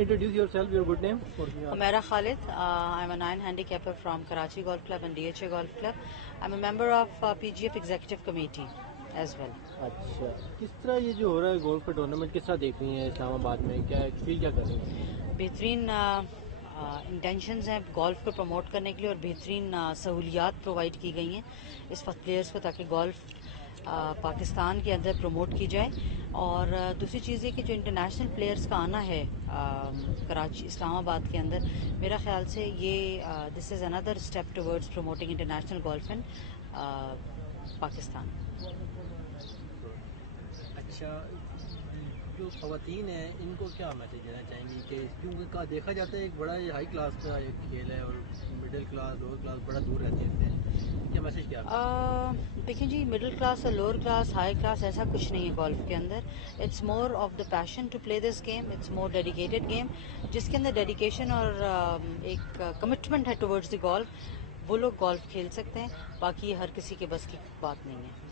Introduce yourself, your good name. Humaira Khalid. I'm a 9 handicapper from Karachi Golf Club and DHA Golf Club. I'm a member of PGF Executive Committee as well. अच्छा, किस तरह ये जो हो रहा है golf का tournament किस तरह देख रही हैं इस्लामाबाद में, क्या फील क्या कर रही हैं? बेहतरीन इंटेंशंस हैं गोल्फ को प्रमोट करने के लिए और बेहतरीन सहूलियात प्रोवाइड की गई हैं इस वक्त प्लेयर्स को ताकि गोल्फ पाकिस्तान के अंदर प्रमोट की जाए। और दूसरी चीज़ ये कि जो इंटरनेशनल प्लेयर्स का आना है कराची इस्लामाबाद के अंदर, मेरा ख्याल से ये this is another step towards promoting international golf इन पाकिस्तान। अच्छा, जो खवातीन हैं इनको क्या मैसेज देना चाहेंगी कि क्योंकि देखा जाता है एक बड़ा हाई क्लास का एक खेल है और मिडिल क्लास लोअर क्लास बड़ा दूर रहते हैं, क्या मैसेज क्या? देखिए जी, मिडिल क्लास और लोअर क्लास हाई क्लास ऐसा कुछ नहीं है गोल्फ के अंदर। It's more of the passion to play this game. It's more dedicated game जिसके अंदर डेडिकेशन और एक कमिटमेंट है टुवर्ड्स द गोल्फ, वो लोग गोल्फ खेल सकते हैं। बाकी हर किसी के बस की बात नहीं है।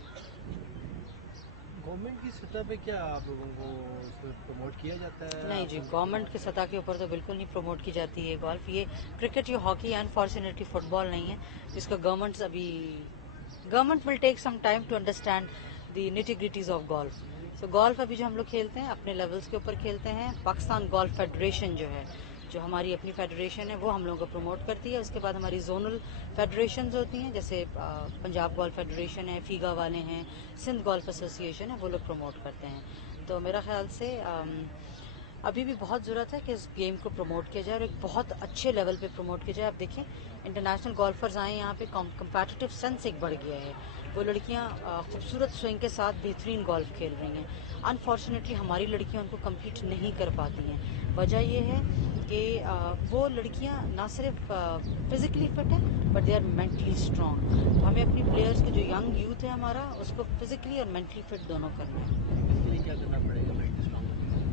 गवर्नमेंट की सतह पे क्या आप लोगों को इसको प्रमोट किया जाता है? नहीं जी, गवर्नमेंट की सतह के ऊपर तो बिल्कुल नहीं प्रमोट की जाती है गोल्फ। ये क्रिकेट, ये हॉकी, अनफॉर्चुनेटली फुटबॉल नहीं है जिसका government will take some time to understand the nitty gritties of golf. So golf अभी जो हम लोग खेलते हैं अपने लेवल्स के ऊपर खेलते हैं। पाकिस्तान गोल्फ फेडरेशन जो हमारी अपनी फेडरेशन है वो हम लोगों को प्रमोट करती है। उसके बाद हमारी जोनल फेडरेशंस होती हैं, जैसे पंजाब गोल्फ फेडरेशन है, फीगा वाले हैं, सिंध गोल्फ एसोसिएशन है, वो लोग प्रमोट करते हैं। तो मेरा ख्याल से अभी भी बहुत ज़रूरत है कि इस गेम को प्रमोट किया जाए और एक बहुत अच्छे लेवल पे प्रमोट किया जाए। आप देखें इंटरनेशनल गोल्फर्स आए यहाँ पे, कम्पैटिटिव सेंस एक बढ़ गया है। वो लड़कियाँ खूबसूरत स्विंग के साथ बेहतरीन गोल्फ खेल रही हैं। अनफॉर्चुनेटली हमारी लड़कियाँ उनको कम्पीट नहीं कर पाती हैं। वजह ये है कि वो लड़कियाँ ना सिर्फ फिजिकली फिट हैं but they are mentally strong. तो हमें अपनी प्लेयर्स के जो यंग यूथ है हमारा, उसको फिजिकली और मेंटली फिट दोनों करना है। इसके लिए क्या करना पड़ेगा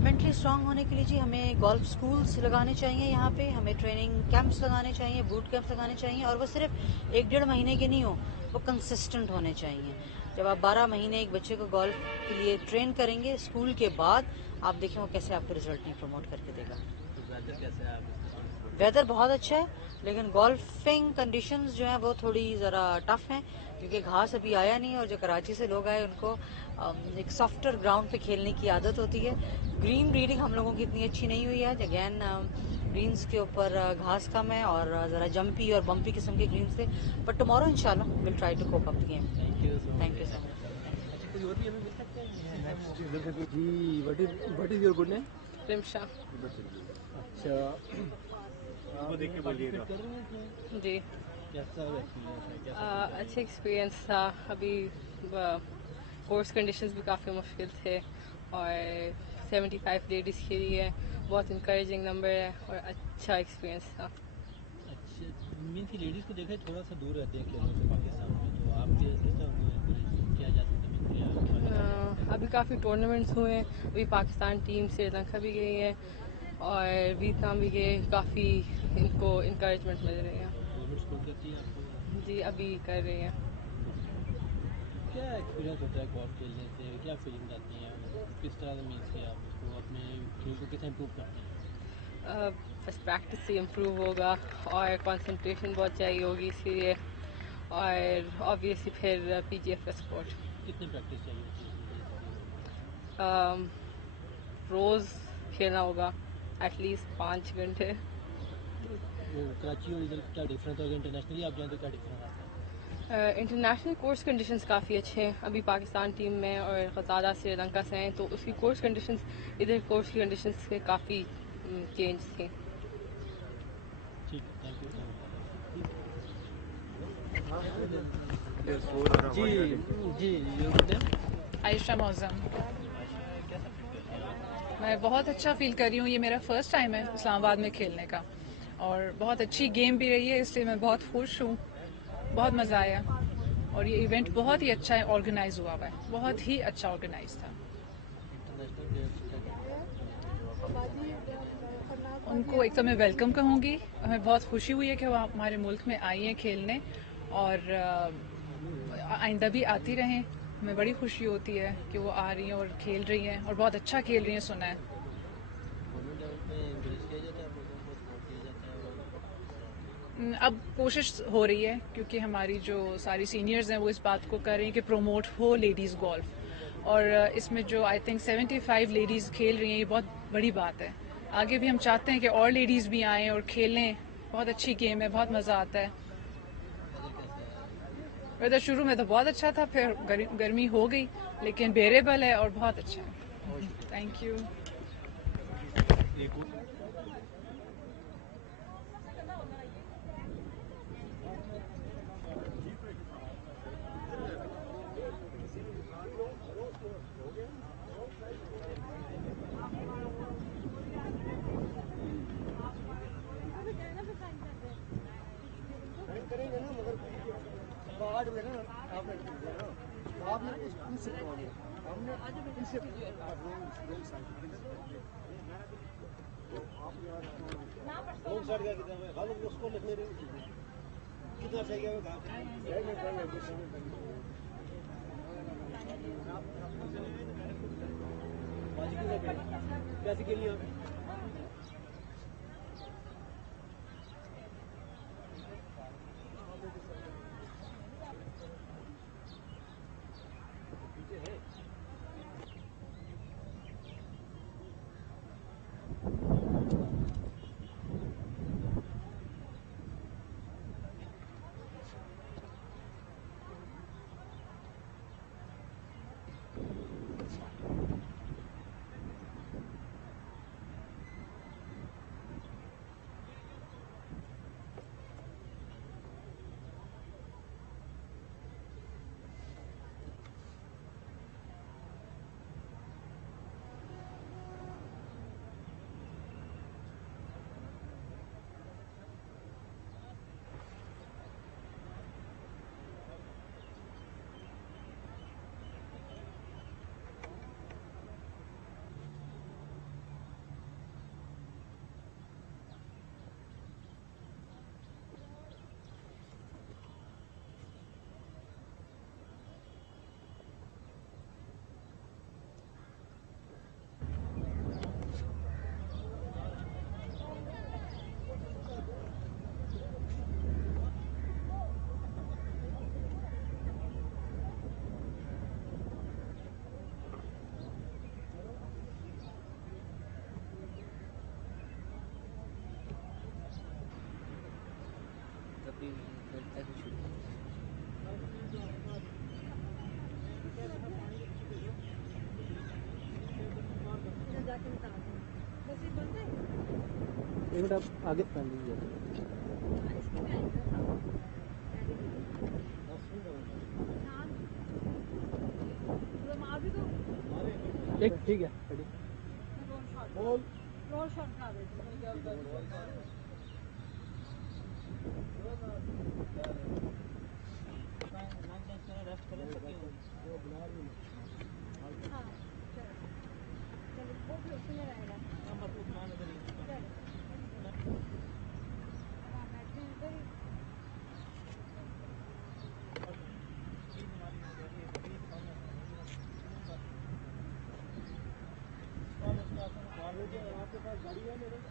मेंटली स्ट्रांग होने के लिए जी हमें गोल्फ स्कूल्स लगाने चाहिए, यहाँ पे हमें ट्रेनिंग कैंप्स लगाने चाहिए, बूट कैंप्स लगाने चाहिए। और वो सिर्फ 1-1.5 महीने के नहीं हो, वो कंसिस्टेंट होने चाहिए। जब आप 12 महीने एक बच्चे को गोल्फ के लिए ट्रेन करेंगे स्कूल के बाद, आप देखें वो कैसे आपको रिजल्ट नहीं प्रमोट करके देगा। वेदर कैसा है आप? वेदर बहुत अच्छा है, लेकिन गोल्फिंग कंडीशंस जो हैं वो थोड़ी ज़रा टफ हैं क्योंकि घास अभी आया नहीं और जो कराची से लोग आए उनको एक सॉफ्टर ग्राउंड पे खेलने की आदत होती है। ग्रीन रीडिंग हम लोगों की इतनी अच्छी नहीं हुई है। अगैन ग्रीन्स के ऊपर घास कम है और ज़रा जंपी और बम्पी किस्म के ग्रीन्स थे। बट टुमारो इंशाल्लाह will try to cope up the game. Thank you so much. अच्छा, कोई और भी हमें मिल सकते हैं जी? What is your good name? Rimsha. अच्छा, आप देख के बोलिए जी, कैसा एक्सपीरियंस है? अच्छा एक्सपीरियंस था। अभी कोर्स कंडीशंस भी काफ़ी मुश्किल थे और 75 लेडीज़ खेली है, बहुत इंकरेजिंग नंबर है और अच्छा एक्सपीरियंस था। अच्छा, मीन की लेडीज़ को देखा थोड़ा सा दूर रहते हैं खेलों से पाकिस्तान में, तो आप किस तरह उनको encourage किया जा सकता है? अभी काफ़ी टूर्नामेंट्स हुए हैं, अभी पाकिस्तान टीम श्रीलंका भी गई है और वियतनाम भी गए। काफ़ी इनको इंकरेजमेंट मिल रही है। गवर्नमेंट सपोर्ट करती है आपको? जी, अभी कर रही हैं। क्या एक्सपीरियंस होता है गोल्फ खेलने से, क्या फीलिंग आती है, किस तरह से मीन्स कि आप इसको अपने खेल को कैसे इम्प्रूव करते हैं? बस प्रैक्टिस से इम्प्रूव होगा और कंसंट्रेशन बहुत चाहिए होगी इसके लिए, और ऑब्वियसली फिर पीजीएफ का सपोर्ट। कितनी प्रैक्टिस चाहिए होती है इसके रोज़ खेलना होगा एटलीस्ट 5 घंटे। लिए? वो कराची और इधर क्या डिफरेंस होगा? इंटरनेशनली आप जाएँ तो क्या डिफरेंस आता है? इंटरनेशनल कोर्स कंडीशंस काफ़ी अच्छे हैं। अभी पाकिस्तान टीम में और ज़्यादा श्रीलंका से हैं तो उसकी कोर्स कंडीशंस इधर कोर्स की कंडीशंस से काफ़ी चेंज थी। ठीक है, थैंक यू। जी जी, आयशा मौजम। मैं बहुत अच्छा फील कर रही हूँ। ये मेरा फर्स्ट टाइम है इस्लामाबाद में खेलने का और बहुत अच्छी गेम भी रही है, इसलिए मैं बहुत खुश हूँ। बहुत मज़ा आया और ये इवेंट बहुत ही अच्छा है, ऑर्गेनाइज हुआ है, बहुत ही अच्छा ऑर्गेनाइज था। उनको एक तो मैं वेलकम कहूँगी। हमें बहुत खुशी हुई है कि वो हमारे मुल्क में आई हैं खेलने और आइंदा भी आती रहें। हमें बड़ी खुशी होती है कि वो आ रही हैं और खेल रही हैं और बहुत अच्छा खेल रही हैं, सुना है। अब कोशिश हो रही है क्योंकि हमारी जो सारी सीनियर्स हैं वो इस बात को कर रही हैं कि प्रमोट हो लेडीज़ गोल्फ, और इसमें जो आई थिंक 75 लेडीज़ खेल रही हैं, ये बहुत बड़ी बात है। आगे भी हम चाहते हैं कि और लेडीज़ भी आएँ और खेलें। बहुत अच्छी गेम है, बहुत मज़ा आता है। वेदर शुरू में तो बहुत अच्छा था, फिर गर्मी हो गई, लेकिन बेरेबल है और बहुत अच्छा है। Thank you. कैसे खेली आप? एक मिनट आप आगे पहन लीजिए। एक ठीक है रेडी बोल आपके पास गाड़ी है मेरे